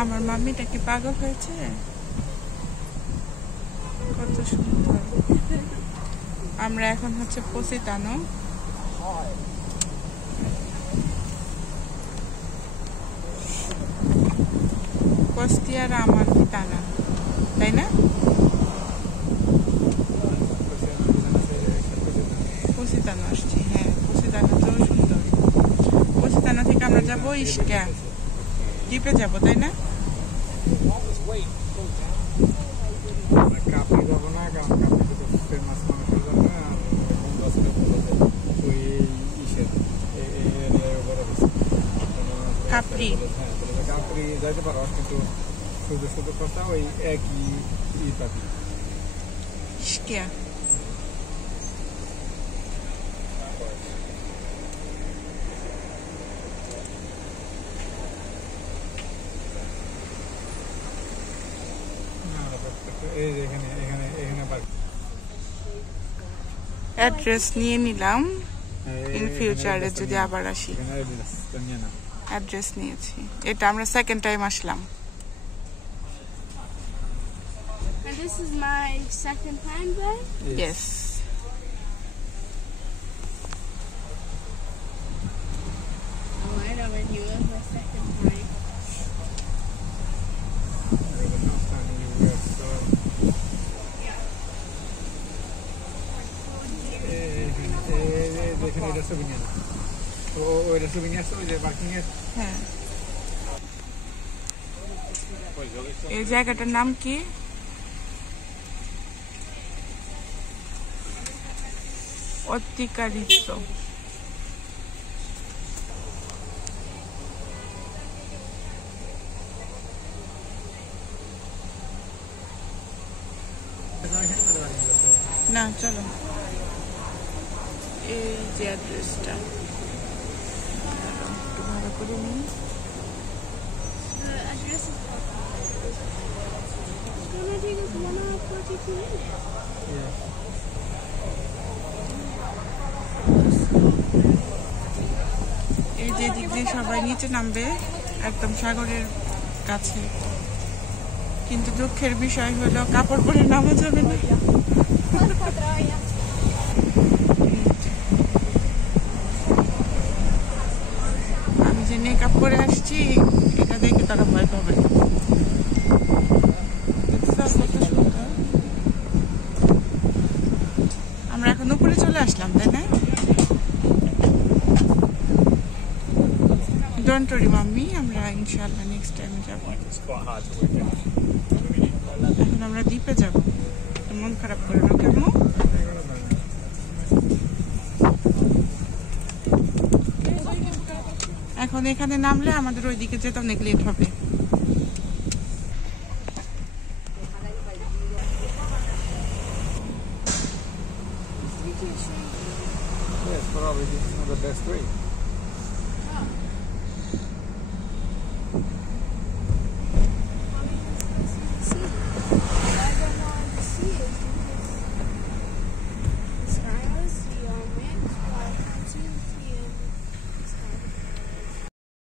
আমার মাম্মিটা কি পাগল হয়েছে? কত সুন্দর। আমরা এখন হচ্ছে পসিতানো। কস্তিয়ার আমার পিতানা, তাই না? পসিতানো আসছি, হ্যাঁ পসিতানো তো সুন্দর। পসিতানো থেকে আমরা যাবো ইস্কা দ্বীপে যাবো, তাই না? কাপড়ি কাপড়ি যাইতে পারো, কিন্তু শুধু শুধু কথা ওই একই ই পাবি। ইস্কা অ্যাড্রেস নিয়ে নিলাম, ইন ফিউচারে যদি আবার আসি। অ্যাড্রেস নিয়েছি, এটা আমরা second time Aslam. And this is my second time there? Yes. Oh, I already was my second time. হ্যাঁ, এই জায়গাটার নাম কি? অতিকারিত। না চলো, এই যে অ্যাড্রেসটা একটু ভালো করে নিই। The address is it's gonna take us 1 hour 42 minutes. এই যে দিক দিয়ে সবাই নিচে নামবে একদম সাগরের কাছে, কিন্তু দুঃখের বিষয় হলো কাপড় পরে নামা যাবে না। আমি যে মেকআপ করে আসছি এটা দেখে তারা ভয় পাবে। আমরা এখন উপরে চলে আসলাম, তাই না? ডোন্ট ওয়ারি মাম্মি, আমরা ইনশাআল্লাহ নেক্সট টাইম যাব। এখন আমরা দ্বীপে যাব, মন খারাপ করে না কেন? এখন এখানে নামলে আমাদের ওইদিকে যেতে অনেক লেট হবে। Yes, probably this is not the best way.